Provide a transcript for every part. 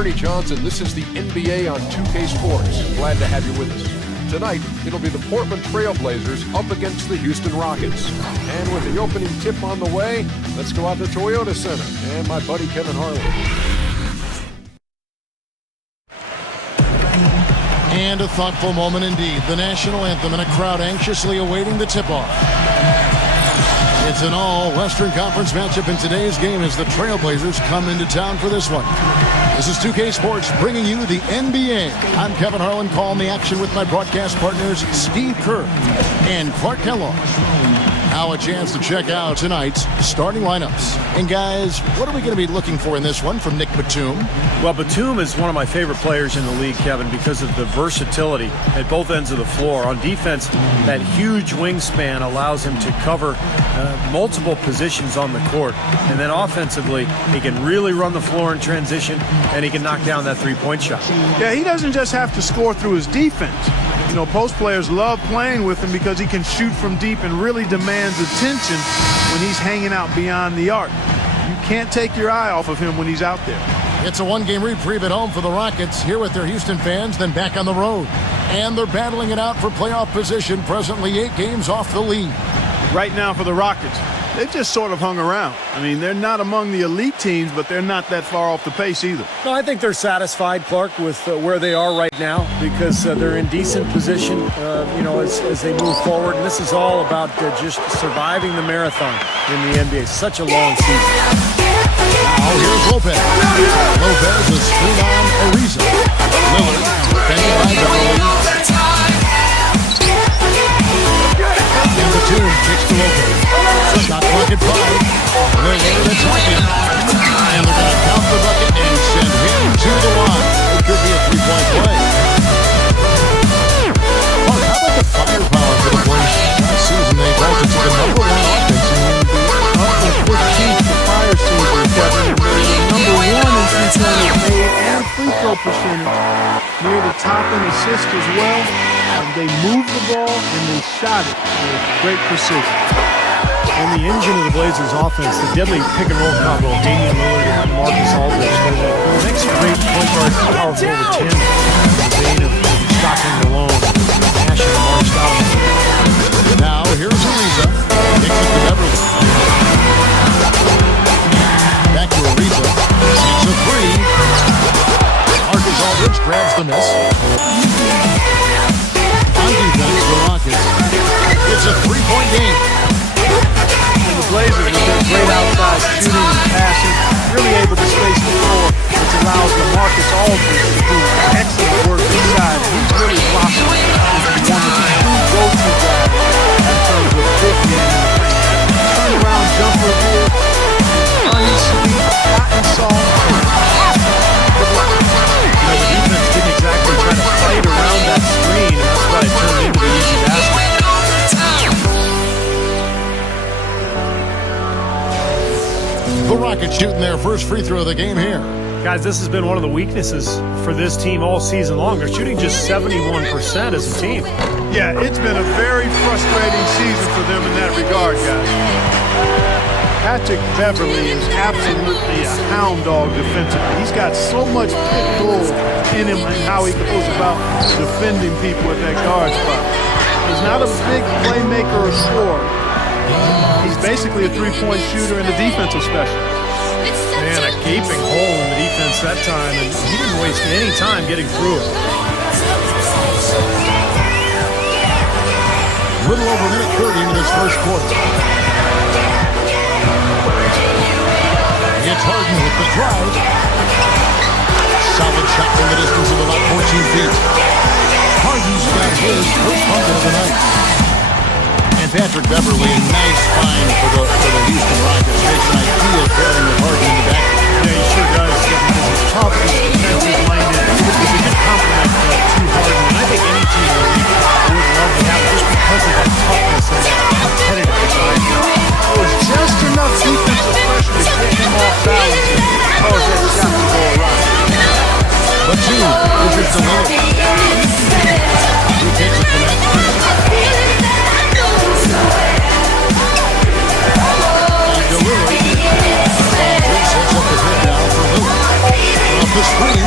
Ernie Johnson. This is the NBA on 2K Sports. Glad to have you with us. Tonight, it'll be the Portland Trail Blazers up against the Houston Rockets. And with the opening tip on the way, let's go out to Toyota Center and my buddy Kevin Harlan. And a thoughtful moment indeed. The national anthem and a crowd anxiously awaiting the tip-off. It's an all-Western Conference matchup in today's game as the Trailblazers come into town for this one. This is 2K Sports bringing you the NBA. I'm Kevin Harlan, calling the action with my broadcast partners Steve Kerr and Clark Kellogg. Now a chance to check out tonight's starting lineups. And guys, what are we going to be looking for in this one from Nick Batum? Well, Batum is one of my favorite players in the league, Kevin, because of the versatility at both ends of the floor. On defense, that huge wingspan allows him to cover multiple positions on the court. And then offensively, he can really run the floor in transition, and he can knock down that three-point shot. Yeah, he doesn't just have to score through his defense. You know, post players love playing with him because he can shoot from deep and really demands attention when he's hanging out beyond the arc. You can't take your eye off of him when he's out there. It's a one-game reprieve at home for the Rockets, here with their Houston fans, then back on the road. And they're battling it out for playoff position, presently 8 games off the lead. Right now for the Rockets, they've just sort of hung around. I mean, they're not among the elite teams, but they're not that far off the pace either. No, I think they're satisfied, Clark, with where they are right now because they're in decent position, as they move forward. And this is all about just surviving the marathon in the NBA. Such a long season. Now here's Lopez. Lopez is screen on Ariza. Lillard, defended by Beverly. And Batum kicks to Lopez. Shot clock at 5. Lillard attacking. And they're going to count the bucket and send him to the line. It could be a 3-point play. Mark, how about the firepower for the Blazers? Last season they vaulted to the #1 offense in the NBA. Up to 15th the prior season, Kevin, and they're number 1 in three-pointers made and free throw percentage. Near the top in assists as well. They moved the ball and they shot it with great precision. And the engine of the Blazers offense, the deadly pick-and-roll combo of Damian Lillard and Marcus Aldridge, the next great point guard power forward 10 in the vein of Stockton Malone, Nash and Mark Stoudemire. Now here's Ariza. Kicks it to Beverly. Back to Ariza. Takes a 3. Marcus Aldridge grabs the miss. On defense, the Rockets. It's a 3-point game. And the Blazers, with their great outside shooting and passing, really able to space the floor, which allows LaMarcus Aldridge to do excellent work inside. He's really blossomed into one of the true go-to guys in terms of big game. Turnaround jumper here, funny, sweet, hot and soft. The defense didn't exactly try to fight around that screen, and that's why it turned into the easy basket. The Rockets shooting their first free throw of the game here. Guys, this has been one of the weaknesses for this team all season long. They're shooting just 71% as a team. Yeah, it's been a very frustrating season for them in that regard, guys. Patrick Beverly is absolutely a hound dog defensively. He's got so much pit bull in him and how he goes about defending people at that guard spot. He's not a big playmaker or scorer. He's basically a three-point shooter and a defensive specialist. Man, a gaping hole in the defense that time, and he didn't waste any time getting through it. Little over a minute 30 into this first quarter. It's Harden with the drive. Solid shot from the distance of about 14 feet. Harden's got his first bucket of the night. And Patrick Beverly, a nice find for the Houston Rockets. Makes an ideal pairing with Harden in the back. Yeah, he sure does, because he's tough, he's defensive-minded. He's a good compliment to Harden, and I think any team in the league would love to have just because of that toughness and that competitive side. It was just enough defensive pressure to get him off balance and cause that shot to go around. But 2 pushes the limit. He takes it from that. And Lillard sets up the hit now for Lillard. Off the screen.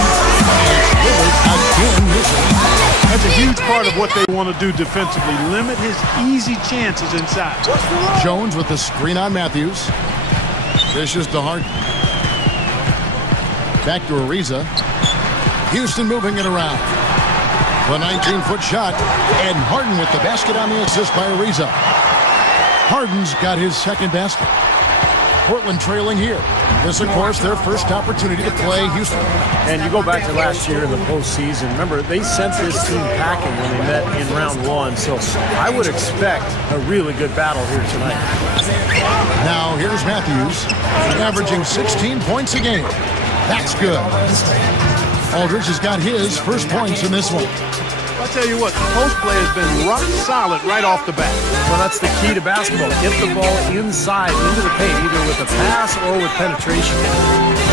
That's a huge part of what they want to do defensively. Limit his easy chances inside. Jones with the screen on Matthews. Dishes to Harden. Back to Ariza. Houston moving it around. The 19-foot shot. And Harden with the basket on the assist by Ariza. Harden's got his second basket. Portland trailing here. This, of course, their first opportunity to play Houston. And you go back to last year in the postseason. Remember, they sent this team packing when they met in round one. So I would expect a really good battle here tonight. Now here's Matthews, averaging 16 points a game. That's good. Aldridge has got his first points in this one. I'll tell you what, the post play has been rock solid right off the bat. Well, that's the key to basketball. Get the ball inside, into the paint, either with a pass or with penetration.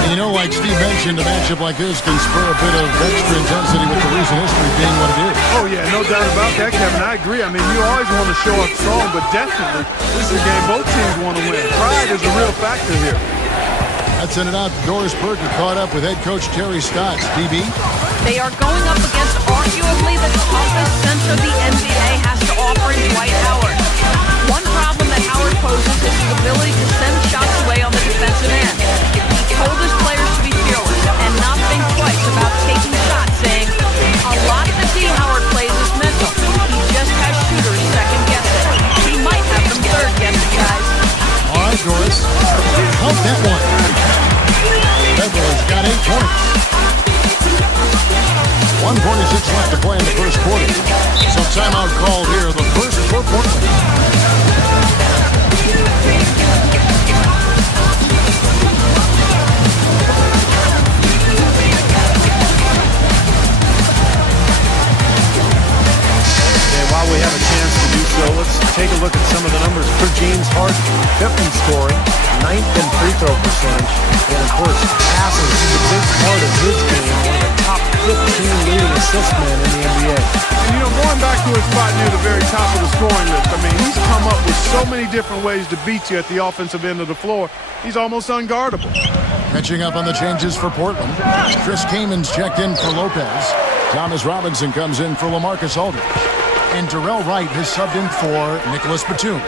And you know, like Steve mentioned, a matchup like this can spur a bit of extra intensity with the recent history being what it is. Oh, yeah, no doubt about that, Kevin. I agree. I mean, you always want to show up strong, but definitely this is a game both teams want to win. Pride is a real factor here. That's in and out. Doris Burke caught up with head coach Terry Stotts. DB? They are going up against arguably the toughest center the NBA has to offer in Dwight Howard. One problem that Howard poses is his ability to send shots away on the defensive end. He told his players to be fearless and not think twice about taking shots, saying, a lot of the D Howard plays is mental. He just has shooters second guessing. He might have them third guessing, guys. All right, Doris. Help that one. Beverly's got 8 points. 1:46 left to play in the first quarter. So timeout called here, the first for Portland. And while we have a chance to do so, let's take a look at some of the numbers for James Harden. 5th in scoring, 9th in free throw percentage, and of course, passing is a big part of his game. One of the top 15 leading assist men in the NBA. And, you know, going back to his spot near the very top of the scoring list, I mean, he's come up with so many different ways to beat you at the offensive end of the floor. He's almost unguardable. Catching up on the changes for Portland. Chris Kaman's checked in for Lopez. Thomas Robinson comes in for LaMarcus Aldridge. And Darrell Wright has subbed in for Nicholas Batum.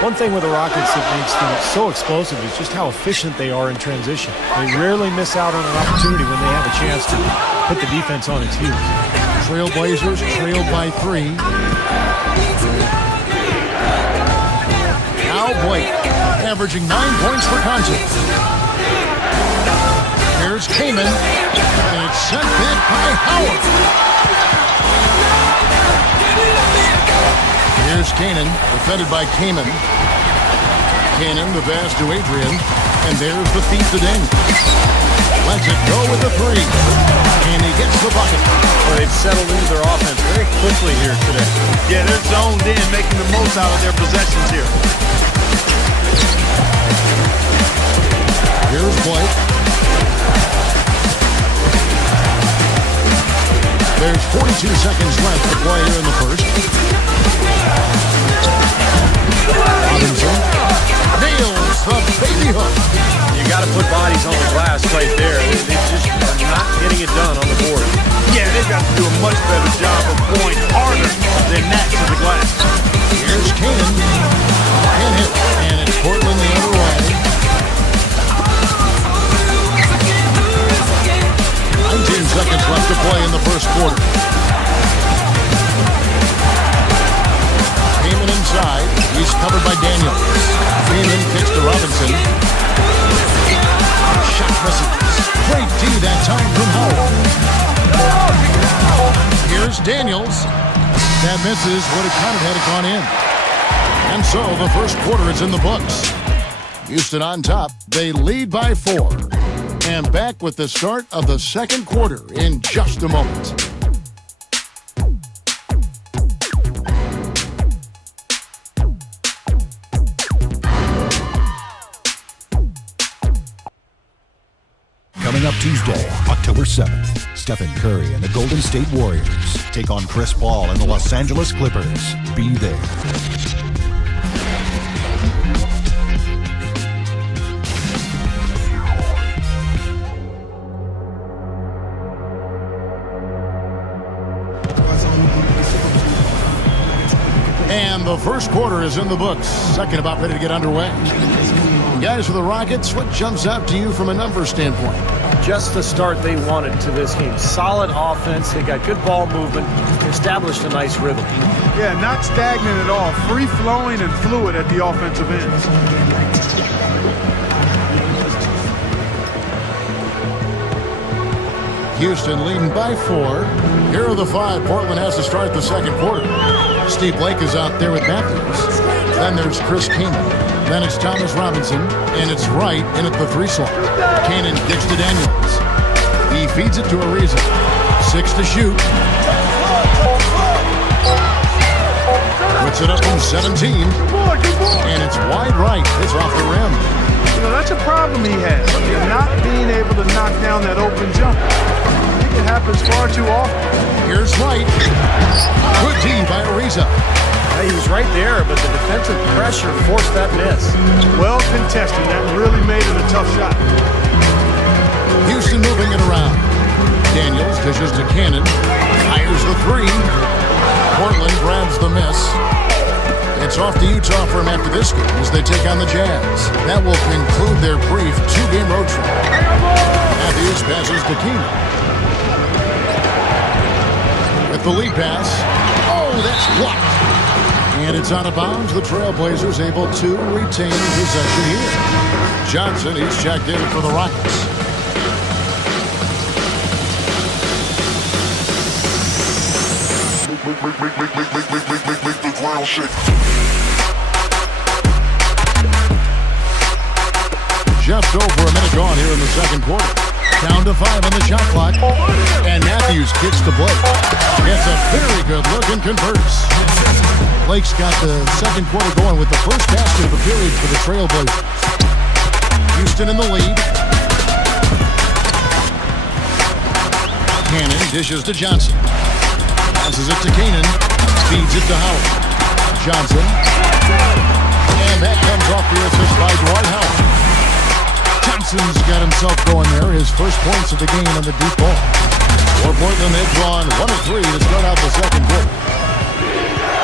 One thing with the Rockets that makes them so explosive is just how efficient they are in transition. They rarely miss out on an opportunity when they have a chance to put the defense on its heels. Trailblazers trailed by 3. Now Blake, averaging 9 points per contest. Here's Kaman, and it's sent back by Howard. Here's Kanan, defended by Kaman. Kanan, the pass to Adrian, and there's the feed to Daniel. Lets it go with the 3, and he gets the bucket. Well, they've settled into their offense very quickly here today. Yeah, they're zoned in, making the most out of their possessions here. Here's Blake. There's 42 seconds left to play here in the first. Robinson nails the baby hook. You got to put bodies on the glass right there. They just are not getting it done on the board. Yeah, they've got to do a much better job of going harder than that to the glass. Here's Kanan. And hit. And it's Portland the other way. 19 seconds left to play in the first quarter. Kaman inside. He's covered by Daniels. Kaman kicks to Robinson. Shot misses. Great D that time from Howard. Here's Daniels. That misses. Would have counted had it gone in. And so the first quarter is in the books. Houston on top. They lead by 4. And back with the start of the second quarter in just a moment. Coming up Tuesday, October 7th, Stephen Curry and the Golden State Warriors take on Chris Paul and the Los Angeles Clippers. Be there. And the first quarter is in the books. Second about ready to get underway. Guys, for the Rockets, what jumps out to you from a numbers standpoint? Just the start they wanted to this game. Solid offense. They got good ball movement. Established a nice rhythm. Yeah, not stagnant at all. Free-flowing and fluid at the offensive ends. Houston leading by 4. Here are the 5 Portland has to start the second quarter. Steve Blake is out there with Matthews. Then there's Chris Kaman. Then it's Thomas Robinson. And it's Wright in at the 3 slot. Kanan kicks to Daniels. He feeds it to Ariza. 6 to shoot. Puts it up from 17. And it's wide right. It's off the rim. You know, that's a problem he has. Not being able to knock down that open jumper. I think it happens far too often. Here's Wright. Good D by Ariza. He was right there, but the defensive pressure forced that miss. Well contested. That really made it a tough shot. Houston moving it around. Daniels dishes to Cannon. Fires the 3. Portland grabs the miss. It's off to Utah for him after this game as they take on the Jazz. That will conclude their brief 2-game road trip. Matthews passes to Keenan. With the lead pass. Oh, that's blocked. And it's out of bounds. The Trailblazers able to retain possession here. Johnson, he's checked in for the Rockets. Make the ground shake. Just over a minute gone here in the second quarter. Down to 5 on the shot clock. And Matthews kicks to Blake. Gets a very good look and converts. Blake's got the second quarter going with the first basket of the period for the Trailblazers. Houston in the lead. Cannon dishes to Johnson. Passes it to Kanan. Feeds it to Howard. Johnson. And that comes off the assist by Dwight Howard. Johnson's got himself going there. His first points of the game on the deep ball. For Portland, they've drawn 1 of 3 to start out the second quarter.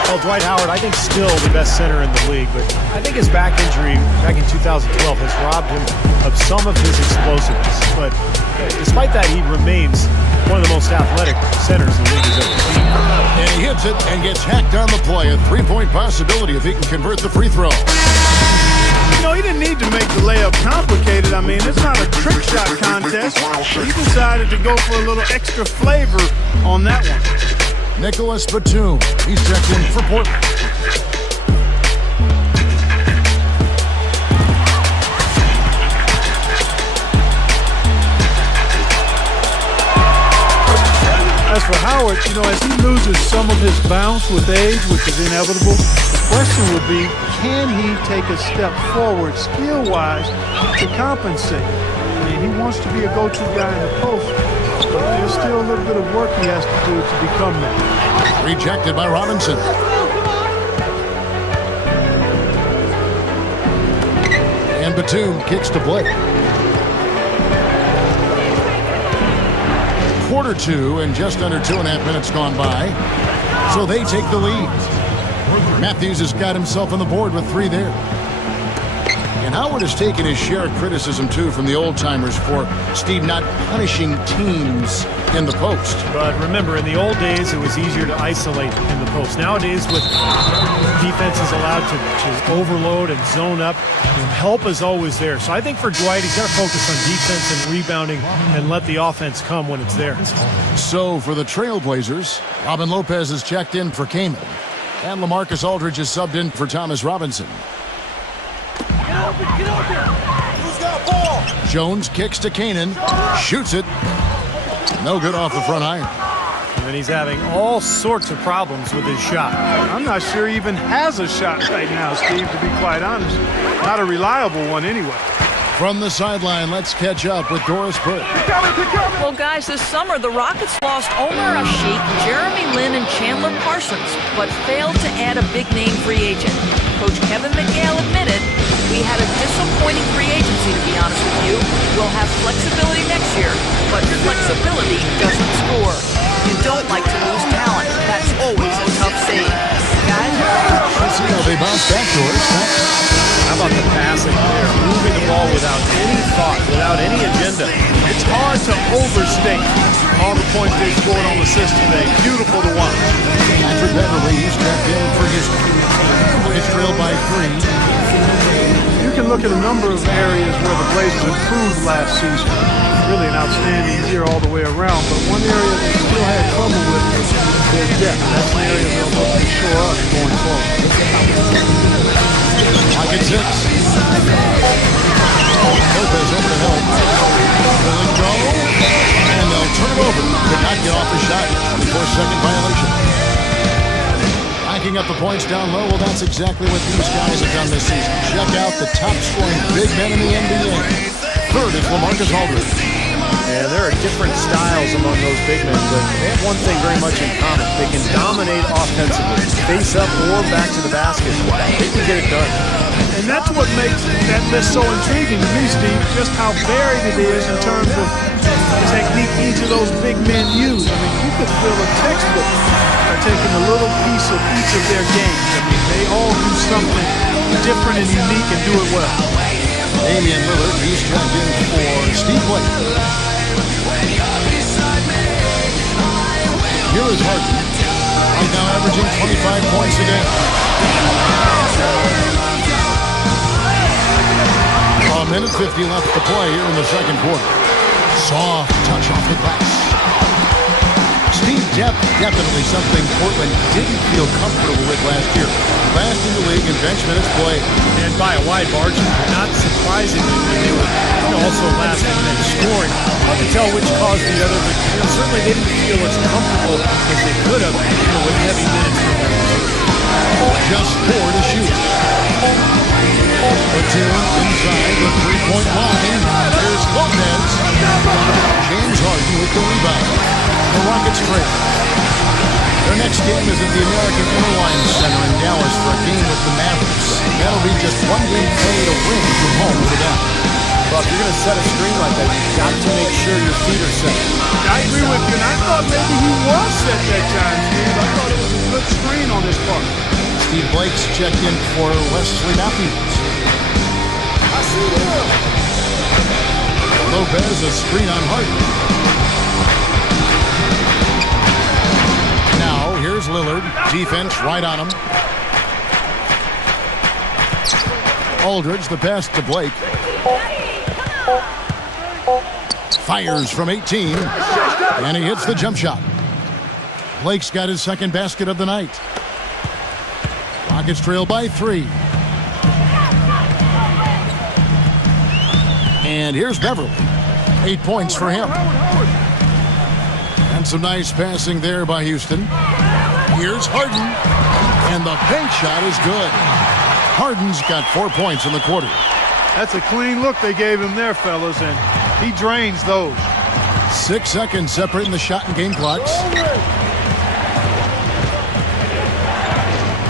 Well, Dwight Howard, I think still the best center in the league, but I think his back injury back in 2012 has robbed him of some of his explosiveness. But despite that, he remains one of the most athletic centers the league has ever seen. And he hits it and gets hacked on the play. A 3-point possibility if he can convert the free throw. You know, he didn't need to make the layup complicated. I mean, it's not a trick shot contest. He decided to go for a little extra flavor on that one. Nicholas Batum, he's checked in for Portland. As for Howard, you know, as he loses some of his bounce with age, which is inevitable, the question would be, can he take a step forward skill-wise to compensate? I mean, he wants to be a go-to guy in the post, but there's still a little bit of work he has to do to become that. Rejected by Robinson. And Batum kicks to Blake. Quarter 2 and just under 2.5 minutes gone by. So they take the lead. Matthews has got himself on the board with 3 there. And Howard has taken his share of criticism, too, from the old-timers for Steve not punishing teams in the post. But remember, in the old days, it was easier to isolate in the post. Nowadays, with defenses allowed to overload and zone up, help is always there. So I think for Dwight, he's got to focus on defense and rebounding and let the offense come when it's there. So for the Trailblazers, Robin Lopez is checked in for Kaman. And LaMarcus Aldridge is subbed in for Thomas Robinson. Get open! Who's got ball? Jones kicks to Kanan, shoots it. No good off the front iron. And he's having all sorts of problems with his shot. I'm not sure he even has a shot right now, Steve, to be quite honest. Not a reliable one anyway. From the sideline, let's catch up with Doris Burke. Well, guys, this summer the Rockets lost Omar Ashiq, Jeremy Lin, and Chandler Parsons, but failed to add a big-name free agent. Coach Kevin McHale admitted, "We had a disappointing free agency, to be honest with you. We'll have flexibility next year, but flexibility doesn't score. You don't like to lose talent. That's always a tough save." Guys, classic. They're moving the ball without any thought, without any agenda. It's hard to overstate all the points they scored on the system today. Beautiful to watch. Patrick Beverly stepped in for Houston. It's trailed by 3. You can look at a number of areas where the Blazers improved last season. Really an outstanding year all the way around, but one area they still had trouble with was their depth. That's an area they'll look to shore up going forward. Pocket 6. Lopez over to help. Will it go? And they'll turn it over. Could not get off the shot. 24-second violation. Backing up the points down low. Well, that's exactly what these guys have done this season. Check out the top-scoring big men in the NBA. Third is LaMarcus Aldridge. Yeah, there are different styles among those big men, but they have one thing very much in common. They can dominate offensively, face up or back to the basket. They can get it done. And that's what makes that list so intriguing to me, Steve, just how varied it is in terms of the technique each of those big men use. I mean, you could fill a textbook by taking a little piece of each of their games. I mean, they all do something different and unique and do it well. Damian Lillard, he's checked in for Steve Blake. Here is Harden, right now averaging 25 points a game. A minute 50 left to play here in the second quarter. Soft touch off the glass. Steve, definitely something Portland didn't feel comfortable with last year. Last in the league in bench minutes played. And by a wide margin, not surprisingly, they were also last in net scoring. Hard to tell which caused the other, but certainly they didn't feel as comfortable as they could have with heavy minutes from their reserves. Just 4 to shoot. Platoon inside the three-point line. Here's Lopez. James Harden with the rebound. The Rockets trail. Their next game is at the American Airlines Center in Dallas for a game with the Mavericks. That'll be just one game played a win from home for them. Well, if you're going to set a screen like that, you've got to make sure your feet are set. I agree with you, and I thought maybe he was set that time, Steve. I thought it was a good screen on his part. Steve Blake's checked in for Wesley Matthews. I see him. Lopez, a screen on Harden. Now, here's Lillard. Defense right on him. Aldridge, the pass to Blake. Fires from 18. And he hits the jump shot. Blake's got his second basket of the night. Rockets trail by 3. And here's Beverly. 8 points for him. And some nice passing there by Houston. Here's Harden. And the bank shot is good. Harden's got 4 points in the quarter. That's a clean look they gave him there, fellas, and he drains those. 6 seconds separating the shot and game clocks.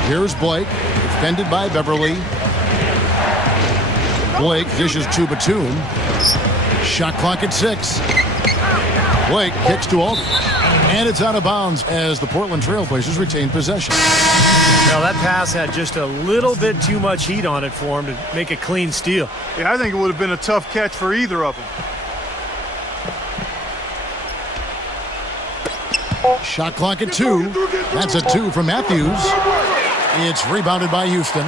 Here's Blake, defended by Beverly. Blake dishes to Batum. Shot clock at 6. Blake kicks to Aldridge. And it's out of bounds as the Portland Trailblazers retain possession. Now that pass had just a little bit too much heat on it for him to make a clean steal. Yeah, I think it would have been a tough catch for either of them. Shot clock at 2. That's a 2 from Matthews. It's rebounded by Houston.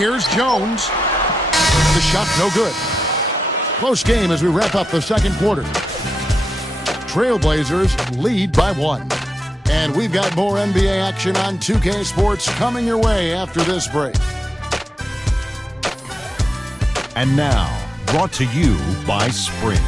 Here's Jones. The shot no good. Close game as we wrap up the second quarter. Trailblazers lead by 1. And we've got more NBA action on 2K Sports coming your way after this break. And now, brought to you by Sprint.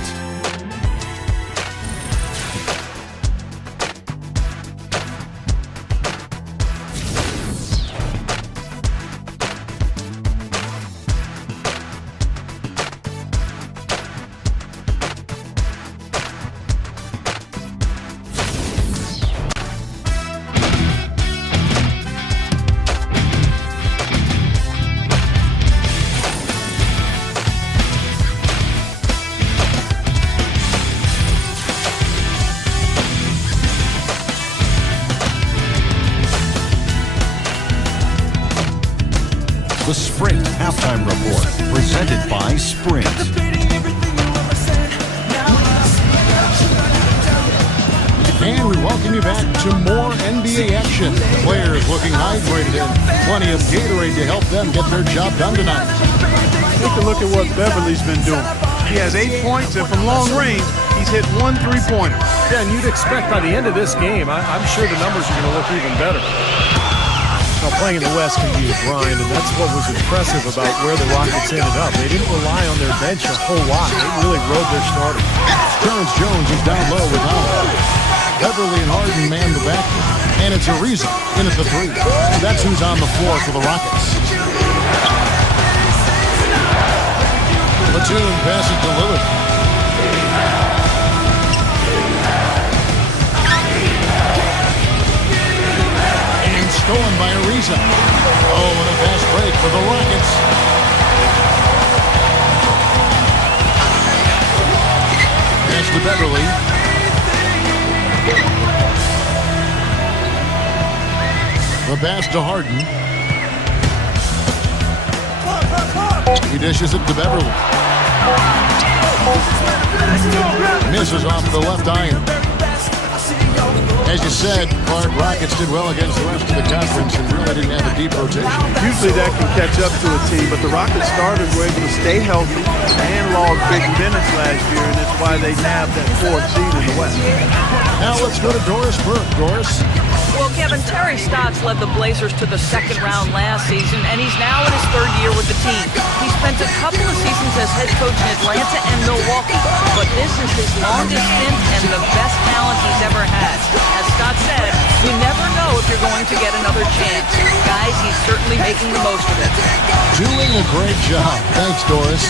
the Sprint Halftime Report, presented by Sprint. And we welcome you back to more NBA action. Players looking hydrated and plenty of Gatorade to help them get their job done tonight. Take a look at what Beverly's been doing. He has 8 points, and from long range, he's hit 1 3-pointer. Yeah, and you'd expect by the end of this game, I'm sure the numbers are going to look even better. Now, playing in the West can be a grind, and that's what was impressive about where the Rockets ended up. They didn't rely on their bench a whole lot. They really rode their starters. Terrence Jones is down low with Howard. Beverly and Harden man the back, and it's Ariza in at the 3. That's who's on the floor for the Rockets. Platoon passes to Lillard. And stolen by Ariza. Oh, and a fast break for the Rockets. Pass to Beverly. The pass to Harden. He dishes it to Beverly. Misses off the left iron. As you said, Clark, Rockets did well against the rest of the conference and really didn't have a deep rotation. Usually that can catch up to a team, but the Rockets starters were able to stay healthy and log big minutes last year, and that's why they nabbed that 4th seed in the West. Now let's go to Doris Burke. Doris? Well, Kevin, Terry Stotts led the Blazers to the 2nd round last season, and he's now in his 3rd year with the team. He spent a couple of seasons as head coach in Atlanta and Milwaukee, but this is his longest stint and the best talent he's ever had. As Stott said, you never know if you're going to get another chance. Guys, he's certainly making the most of it. Doing a great job. Thanks, Doris.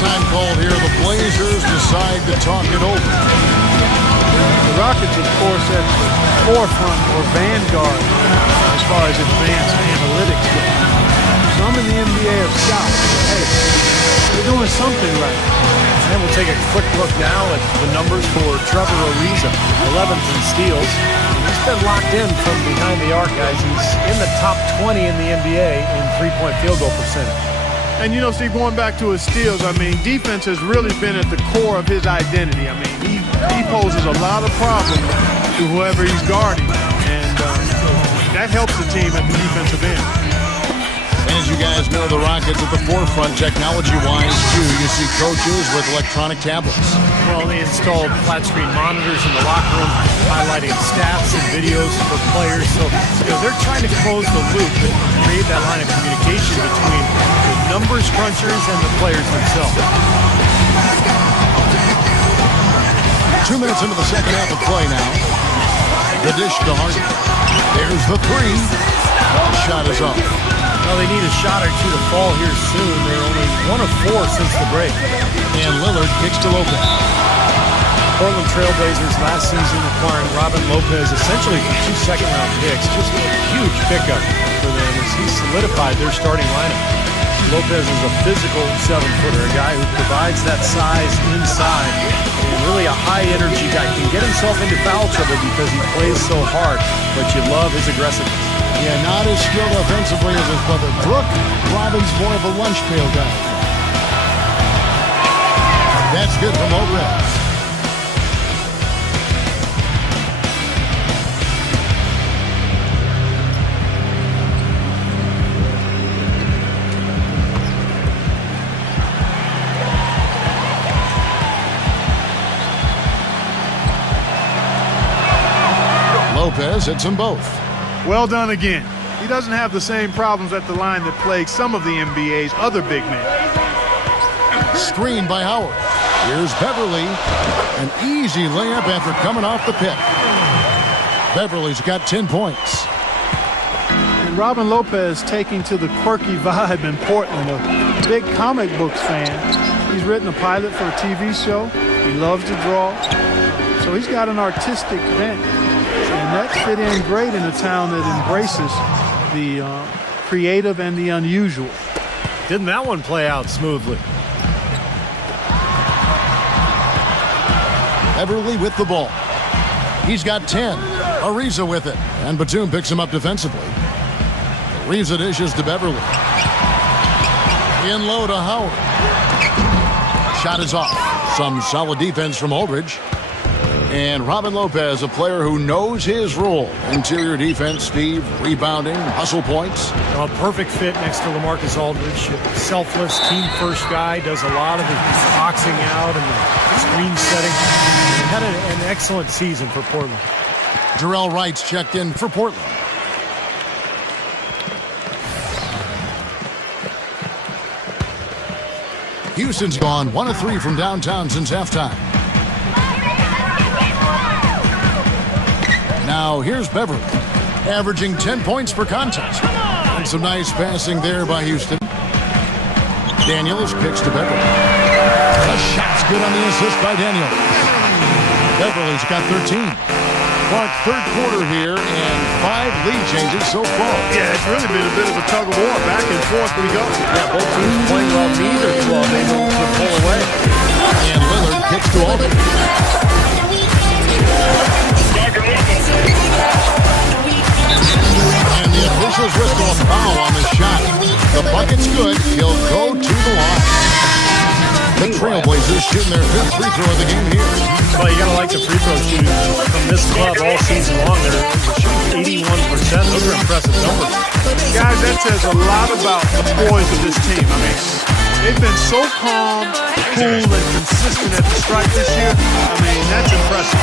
Time called here. The Blazers decide to talk it over. The Rockets, of course, at the forefront or vanguard as far as advanced analytics go. Some in the NBA have shocked. Hey, they're doing something right. And we'll take a quick look now at the numbers for Trevor Ariza, 11th in steals. He's been locked in from behind the arc, guys. He's in the top 20 in the NBA in three-point field goal percentage. And, you know, Steve, going back to his steals, I mean, defense has really been at the core of his identity. I mean, he poses a lot of problems to whoever he's guarding, and that helps the team at the defensive end. As you guys know, the Rockets at the forefront technology-wise, too. You see coaches with electronic tablets. Well, they installed flat-screen monitors in the locker room, highlighting stats and videos for players. So, you know, they're trying to close the loop and create that line of communication between the numbers crunchers and the players themselves. 2 minutes into the second half of play now. The dish to Harden. There's the 3. Shot is up. Well, they need a shot or two to fall here soon. They're only 1 of 4 since the break. And Lillard kicks to Lopez. Portland Trailblazers last season acquiring Robin Lopez essentially for 2 second-round picks. Just a huge pickup for them as he solidified their starting lineup. Lopez is a physical 7-footer, a guy who provides that size inside. And really a high-energy guy. Can get himself into foul trouble because he plays so hard, but you love his aggressiveness. Yeah, not as skilled offensively as his brother Brooke. Robin's more of a lunch pail guy. That's good from Lopez. Lopez hits them both. Well done again. He doesn't have the same problems at the line that plague some of the NBA's other big men. Screened by Howard. Here's Beverly. An easy layup after coming off the pick. Beverly's got 10 points. And Robin Lopez taking to the quirky vibe in Portland, a big comic books fan. He's written a pilot for a TV show. He loves to draw. So he's got an artistic bent. And that fit in great in a town that embraces the creative and the unusual. Didn't that one play out smoothly? Beverly with the ball. He's got 10. Ariza with it. And Batum picks him up defensively. Ariza dishes to Beverly. In low to Howard. Shot is off. Some solid defense from Aldridge. And Robin Lopez, a player who knows his role. Interior defense, Steve, rebounding, hustle points. A perfect fit next to LaMarcus Aldridge. Selfless, team-first guy. Does a lot of the boxing out and the screen setting. And had an excellent season for Portland. Jarrell Wright's checked in for Portland. Houston's gone 1 of 3 from downtown since halftime. Now here's Beverly, averaging 10 points per contest. And some nice passing there by Houston. Daniels kicks to Beverly. The shot's good on the assist by Daniels. Beverly's got 13. Clark, third quarter here, and 5 lead changes so far. Yeah, it's really been a bit of a tug of war. Back and forth we go. Yeah, both teams playing well. Neither club able to pull away. And Lillard kicks to Aldridge. And the officials whistle a foul on the shot. The bucket's good. He'll go to the line. The Trailblazers shooting their 5th free throw of the game here. Well, you got to like the free throw shooting from this club all season long. They're shooting 81%. Those are impressive numbers. Guys, that says a lot about the poise of this team. I mean, they've been so calm, cool, and consistent at the stripe this year. I mean, that's impressive.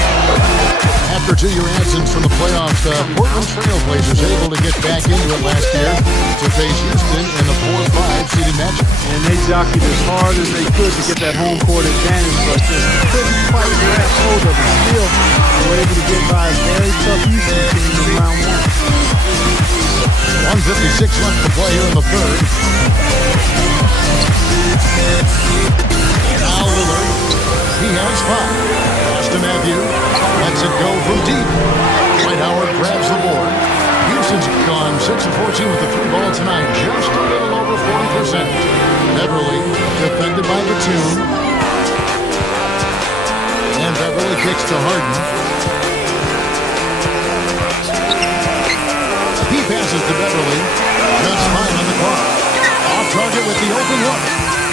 After 2-year absence from the playoffs, the Portland Trailblazers able to get back into it last year to face Houston in the 4-5 seeded matchup. And they jockeyed as hard as they could to get that home court advantage, but just couldn't quite grab hold of it. Still, they were able to get by a very tough Houston team in round 1. 1:56 left to play here in the third. Now Lillard, he has 5. Pass to Matthew, lets it go from deep. Dwight Howard grabs the board. Houston's gone 6 of 14 with the 3 ball tonight, just a little over 40%. Beverly defended by Batum. And Beverly kicks to Harden. He passes to Beverly. Just 5 on the clock. Off target with the open look.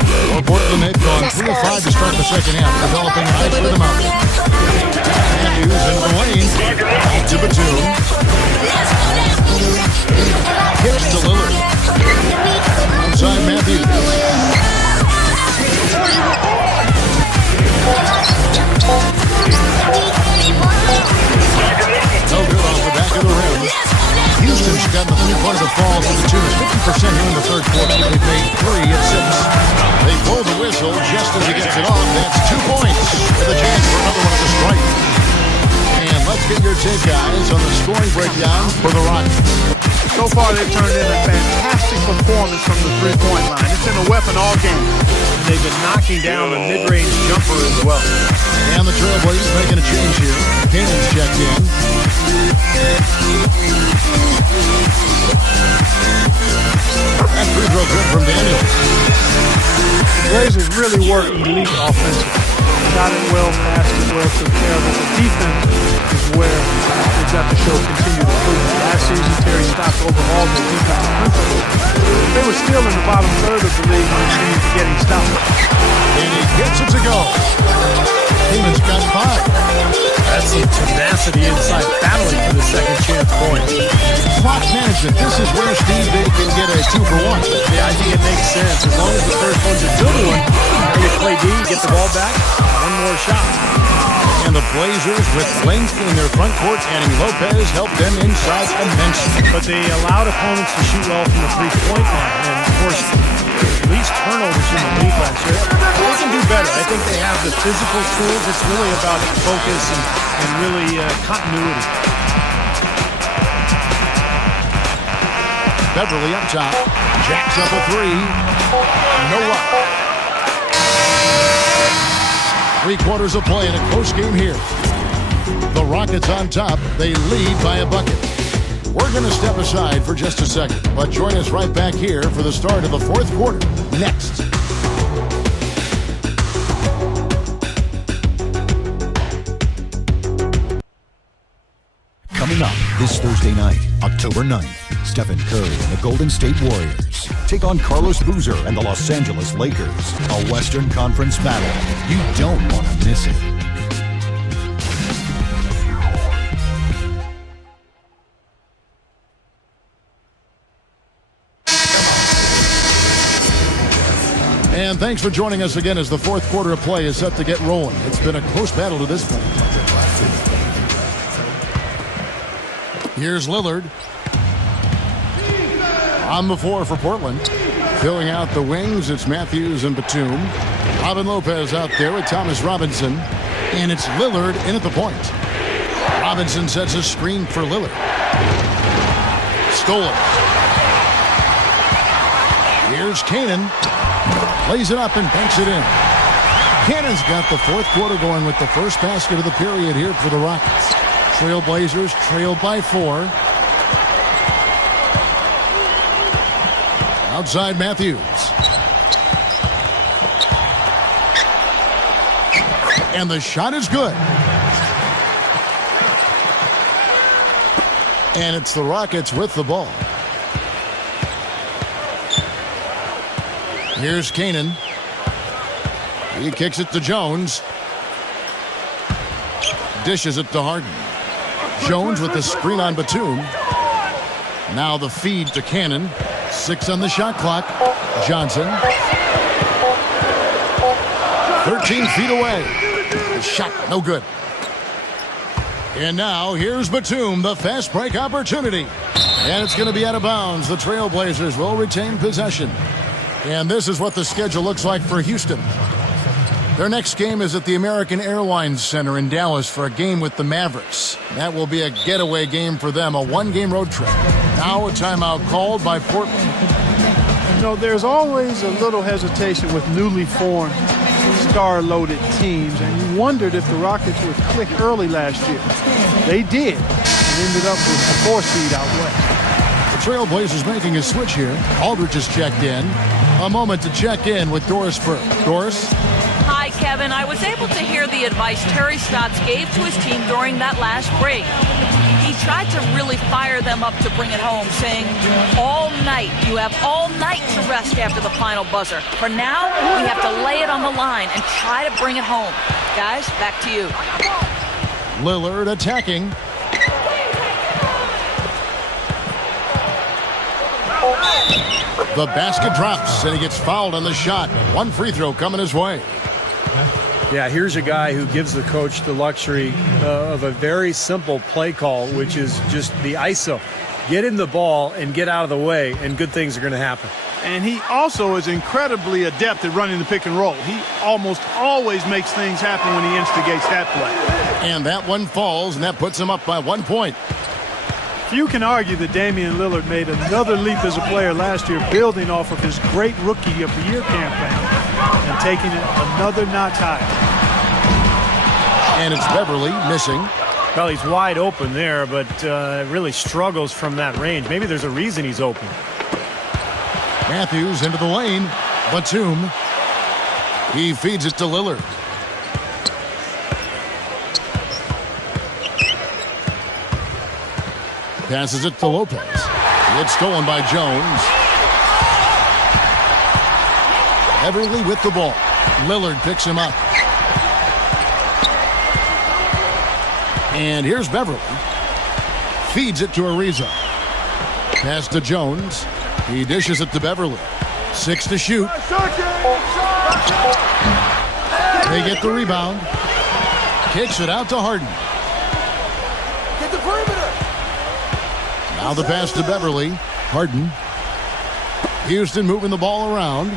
Well, Portland, they've gone 3 of 5 to start the second half, developing a nice rhythm out there. Matthews in the lane. Out to Batum. Kicks to Lillard. Outside Matthews. No good off the back of the rim. Houston's gotten the three-pointer to fall to the tune of 50% here in the third quarter. They've made 3 of 6. They blow the whistle just as he gets it off. That's 2 points with a chance for another one at the stripe. And let's get your take, guys, on the scoring breakdown for the Rockets. So far, they've turned in a fantastic performance from the three-point line. It's been a weapon all game. And they've been knocking down the mid-range jumper as well. And the Trailblazers making a change here. Cannon's checked in. That free throw good from Daniels. The Blazers really were elite offensively. Shot it well, passed it well, took care of it. The defense is where they've got to show continued improvement. Last season, Terry Stotts overhauled their defensive principle. They were still in the bottom third of the league when it came to getting stopped. And he gets it to go. Kingman's got 5. That's some tenacity inside, battling for the second chance point. Clock management. This is where Steve they can get a 2 for 1. Yeah, I think it makes sense. As long as the first one's a good one, you play D, get the ball back, one more shot. And the Blazers, with length in their front court, and Lopez helped them inside immensely. But they allowed opponents to shoot well from the three-point line. And, of course, least turnovers in the league last year. They can do better. I think they have the physical tools. It's really about focus and really continuity. Beverly up top. Jacks up a 3. No luck. 3 quarters of play in a close game here. The Rockets on top. They lead by a bucket. We're going to step aside for just a second, but join us right back here for the start of the 4th quarter. Next. Coming up this Thursday night, October 9th. Stephen Curry and the Golden State Warriors take on Carlos Boozer and the Los Angeles Lakers. A Western Conference battle. You don't want to miss it. And thanks for joining us again as the fourth quarter of play is set to get rolling. It's been a close battle to this point. Here's Lillard. On the floor for Portland. Filling out the wings, it's Matthews and Batum. Robin Lopez out there with Thomas Robinson. And it's Lillard in at the point. Robinson sets a screen for Lillard. Stolen. Here's Canaan. Lays it up and banks it in. Cannon's got the fourth quarter going with the first basket of the period here for the Rockets. Trailblazers trailed by 4. Outside Matthews. And the shot is good. And it's the Rockets with the ball. Here's Canaan. He kicks it to Jones. Dishes it to Harden. Jones with the screen on Batum. Now the feed to Cannon. 6 on the shot clock. Johnson. 13 feet away. The shot no good. And now here's Batum, the fast break opportunity. And it's going to be out of bounds. The Trailblazers will retain possession. And this is what the schedule looks like for Houston. Their next game is at the American Airlines Center in Dallas for a game with the Mavericks. That will be a getaway game for them, a one-game road trip. Now a timeout called by Portland. You know, there's always a little hesitation with newly formed star-loaded teams, and you wondered if the Rockets would click early last year. They did, and ended up with the 4 seed out west. The Trailblazers making a switch here. Aldridge has checked in. A moment to check in with Doris Burke. Doris? Hi, Kevin. I was able to hear the advice Terry Stotts gave to his team during that last break. He tried to really fire them up to bring it home, saying, all night, you have all night to rest after the final buzzer. For now, we have to lay it on the line and try to bring it home. Guys, back to you. Lillard attacking. The basket drops, and he gets fouled on the shot. One free throw coming his way. Yeah, here's a guy who gives the coach the luxury of a very simple play call, which is just the ISO. Get in the ball and get out of the way, and good things are going to happen. And he also is incredibly adept at running the pick and roll. He almost always makes things happen when he instigates that play. And that one falls, and that puts him up by 1 point. Few can argue that Damian Lillard made another leap as a player last year, building off of his great Rookie of the Year campaign and taking it another notch higher. And it's Beverly missing. Well, he's wide open there, but really struggles from that range. Maybe there's a reason he's open. Matthews into the lane. Batum. He feeds it to Lillard. Passes it to Lopez. It's stolen by Jones. Beverly with the ball. Lillard picks him up. And here's Beverly. Feeds it to Ariza. Pass to Jones. He dishes it to Beverly. 6 to shoot. They get the rebound. Kicks it out to Harden. Get the perimeter. Now the pass to Beverly. Harden. Houston moving the ball around.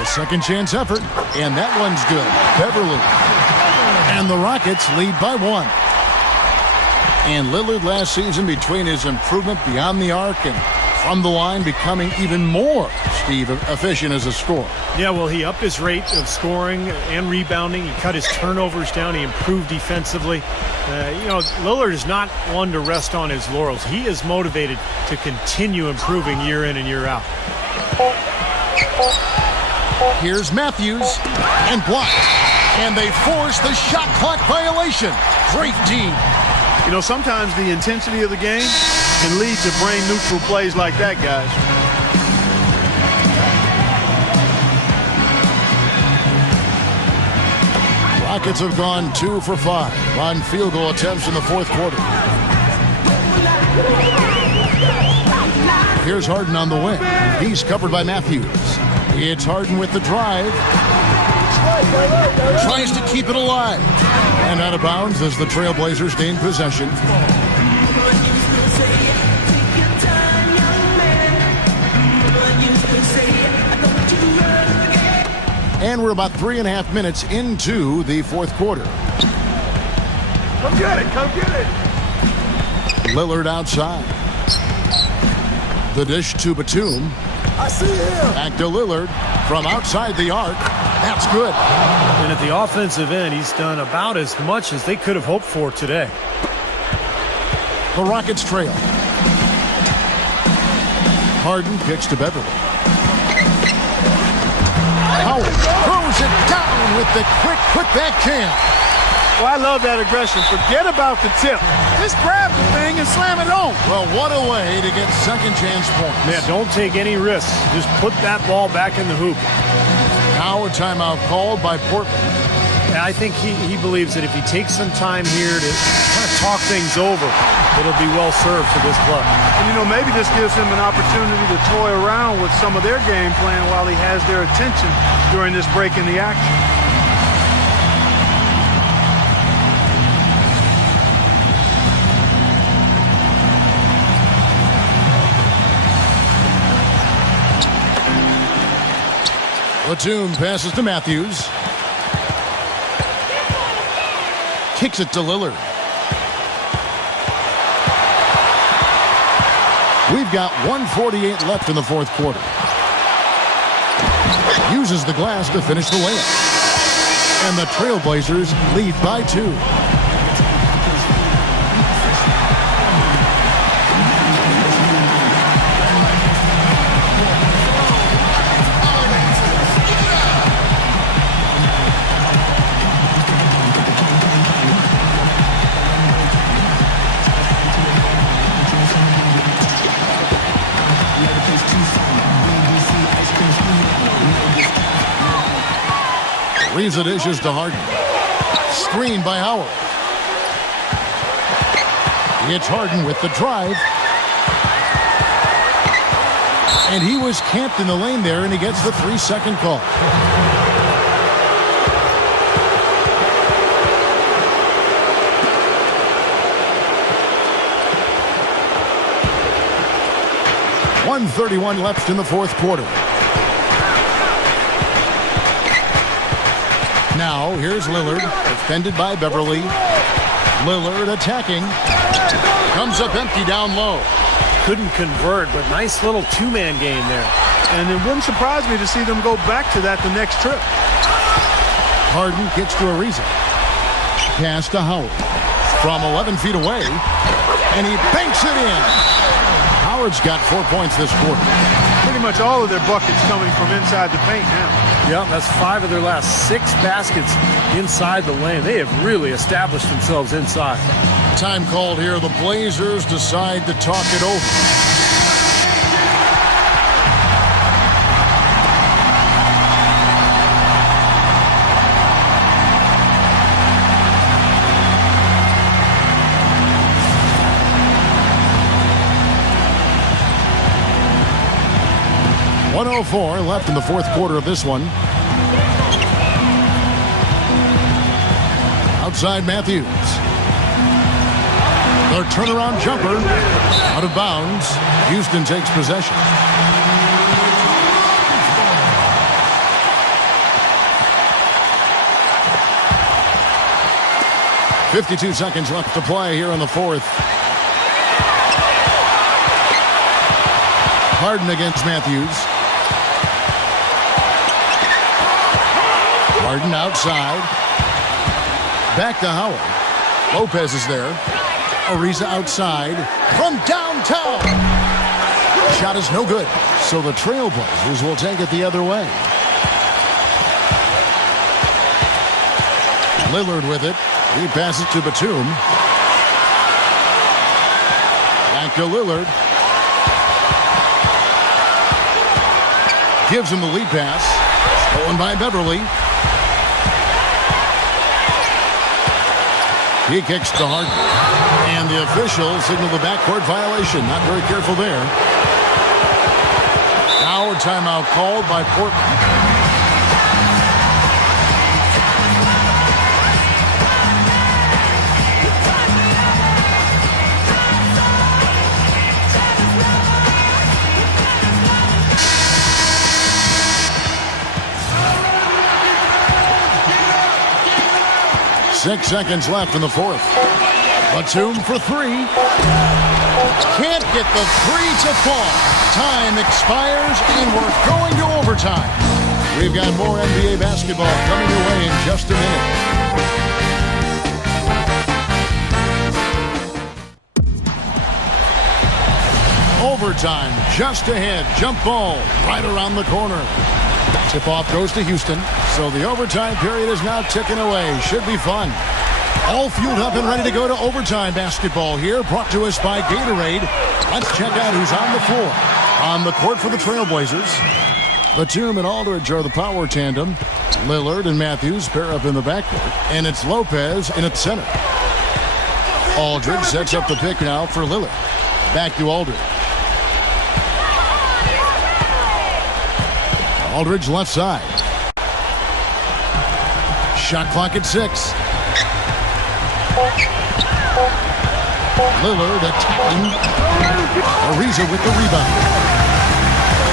A second chance effort. And that one's good. Beverly. And the Rockets lead by 1. And Lillard last season, between his improvement beyond the arc and from the line, becoming even more, Steve, efficient as a scorer. Yeah, well, he upped his rate of scoring and rebounding. He cut his turnovers down. He improved defensively. Lillard is not one to rest on his laurels. He is motivated to continue improving year in and year out. Here's Matthews, and blocked. And they force the shot clock violation. Great team. You know, sometimes the intensity of the game can lead to brain-neutral plays like that, guys. Rockets have gone 2 for 5 on field goal attempts in the fourth quarter. Here's Harden on the wing. He's covered by Matthews. It's Harden with the drive. Tries to keep it alive. And out of bounds as the Trailblazers gain possession. And we're about 3.5 minutes into the fourth quarter. Come get it, come get it. Lillard outside. The dish to Batum. I see him. Back to Lillard from outside the arc. That's good. And at the offensive end, he's done about as much as they could have hoped for today. The Rockets trail. Harden kicks to Beverly. Howard throws it down with the quick backhand. Well, I love that aggression. Forget about the tip. Just grab the thing and slam it home. Well, what a way to get second chance points. Yeah, don't take any risks. Just put that ball back in the hoop. Now a timeout called by Portland. And I think he believes that if he takes some time here to kind of talk things over, it'll be well served for this club. And, you know, maybe this gives him an opportunity to toy around with some of their game plan while he has their attention during this break in the action. Batum passes to Matthews. Kicks it to Lillard. We've got 1:48 left in the fourth quarter. Uses the glass to finish the layup. And the Trailblazers lead by 2. Leaves the dishes to Harden. Screen by Howard. It's Harden with the drive. And he was camped in the lane there, and he gets the 3-second call. .131 left in the fourth quarter. Now, here's Lillard, defended by Beverly. Lillard attacking. Comes up empty down low. Couldn't convert, but nice little two-man game there. And it wouldn't surprise me to see them go back to that the next trip. Harden gets to Ariza. Pass to Howard. From 11 feet away. And he banks it in. Howard's got 4 points this quarter. Pretty much all of their buckets coming from inside the paint now. Yeah, that's 5 of their last 6 baskets inside the lane. They have really established themselves inside. Time called here. The Blazers decide to talk it over. .104 left in the fourth quarter of this one. Outside Matthews. Their turnaround jumper out of bounds. Houston takes possession. .52 seconds left to play here in the fourth. Harden against Matthews. Harden outside. Back to Howard. Lopez is there. Ariza outside from downtown. Shot is no good. So the Trailblazers will take it the other way. Lillard with it. He passes to Batum. Back to Lillard. Gives him the lead pass. Stolen by Beverly. He kicks to Harden. And the official signaled the backcourt violation. Not very careful there. Now a timeout called by Portland. 6 seconds left in the fourth. Batum for three. Can't get the three to fall. Time expires, and we're going to overtime. We've got more NBA basketball coming your way in just a minute. Overtime just ahead. Jump ball right around the corner. Tip-off goes to Houston. So the overtime period is now ticking away. Should be fun. All fueled up and ready to go to overtime basketball here. Brought to us by Gatorade. Let's check out who's on the floor. On the court for the Trailblazers, Batum and Aldridge are the power tandem. Lillard and Matthews pair up in the backcourt. And it's Lopez in at center. Aldridge sets up the pick now for Lillard. Back to Aldridge. Aldridge left side. Shot clock at 6. Lillard attacking. Ariza with the rebound.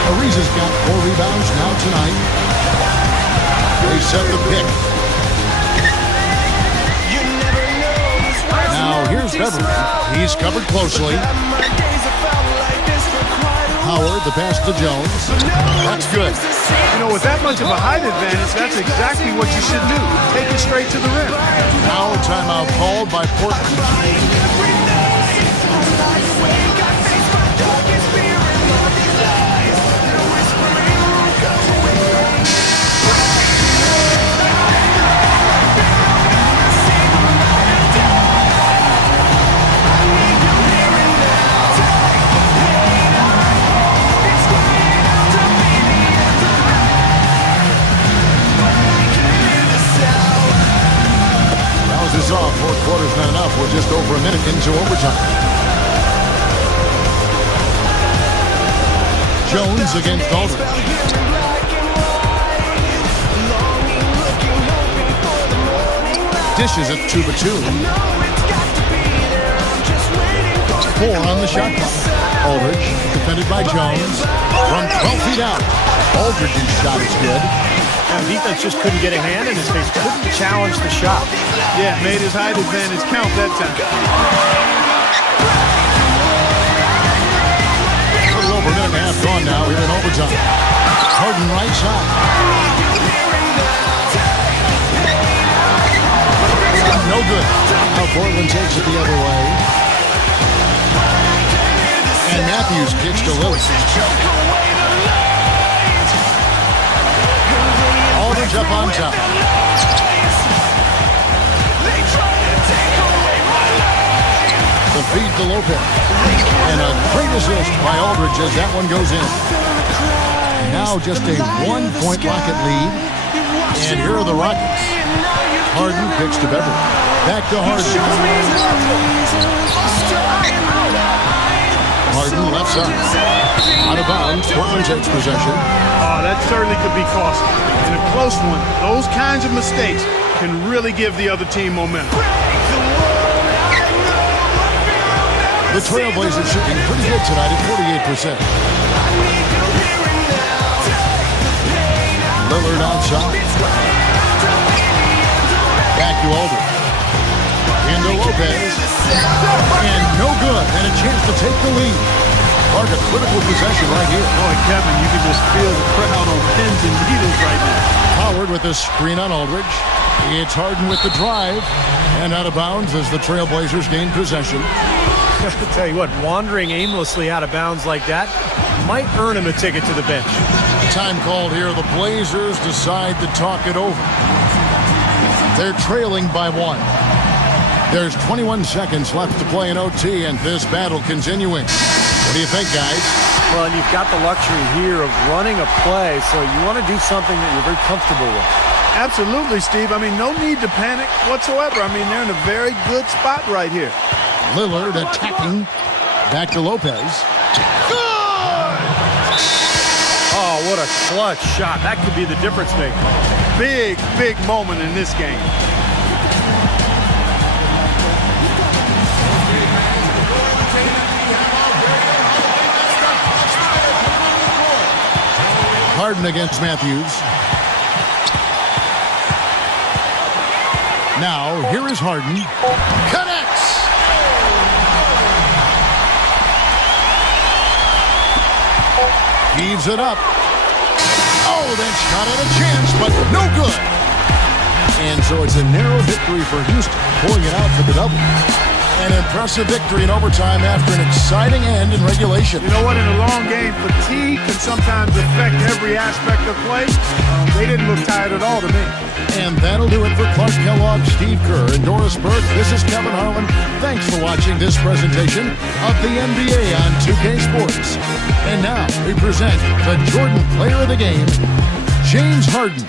Ariza's got 4 rebounds now tonight. They set the pick. Now here's Beverly. He's covered closely. Howard, the pass to Jones. That's good. You know, with that much of a height advantage, that's exactly what you should do. Take it straight to the rim. Now a timeout called by Portland. Off. 4 quarters not enough. We're just over a minute into overtime. Jones against Aldridge. Dishes it to Batum. 4 on the shot clock. Aldridge defended by Jones from 12 feet out. Aldridge's shot is good. And defense just couldn't get a hand in his face, couldn't challenge the shot. Yeah, made his height advantage count that time. A little over a minute and a half gone now here in overtime. Harden right side. No good. Now Portland takes it the other way. And Matthews kicks to Lillard. Aldridge up on top. The feed to Lopez. And a great assist by Aldridge as that one goes in. Now just a 1-point Rocket lead. And here are the Rockets. Harden picks to Beverly. Back to Harden. Harden left side. Out of bounds. Portland takes possession. Oh, that certainly could be costly. In a close one, those kinds of mistakes can really give the other team momentum. The Trailblazers shooting pretty good tonight at 48%. Lillard outside. Back to Aldridge. Into Lopez. And no good. And a chance to take the lead. Mark, a critical possession right here. Boy, Kevin, you can just feel the crowd on pins and needles right now. Howard with a screen on Aldridge. It's Harden with the drive. And out of bounds as the Trailblazers gain possession. I tell you what, wandering aimlessly out of bounds like that might earn him a ticket to the bench. Time called here. The Blazers decide to talk it over. They're trailing by 1. There's 21 seconds left to play in OT, and this battle continuing. What do you think, guys? Well, and you've got the luxury here of running a play, so you want to do something that you're very comfortable with. Absolutely, Steve. I mean, no need to panic whatsoever. I mean, they're in a very good spot right here. Lillard attacking. Back to Lopez. Oh, what a clutch shot. That could be the difference maker. Big, big moment in this game. Harden against Matthews. Now, here is Harden. Connects! Heaves it up. Oh, that shot had a chance, but no good. And so it's a narrow victory for Houston, pulling it out for the double. An impressive victory in overtime after an exciting end in regulation. You know what? In a long game, fatigue can sometimes affect every aspect of play. They didn't look tired at all to me. And that'll do it for Clark Kellogg, Steve Kerr, and Doris Burke. This is Kevin Harlan. Thanks for watching this presentation of the NBA on 2K Sports. And now we present the Jordan Player of the Game, James Harden.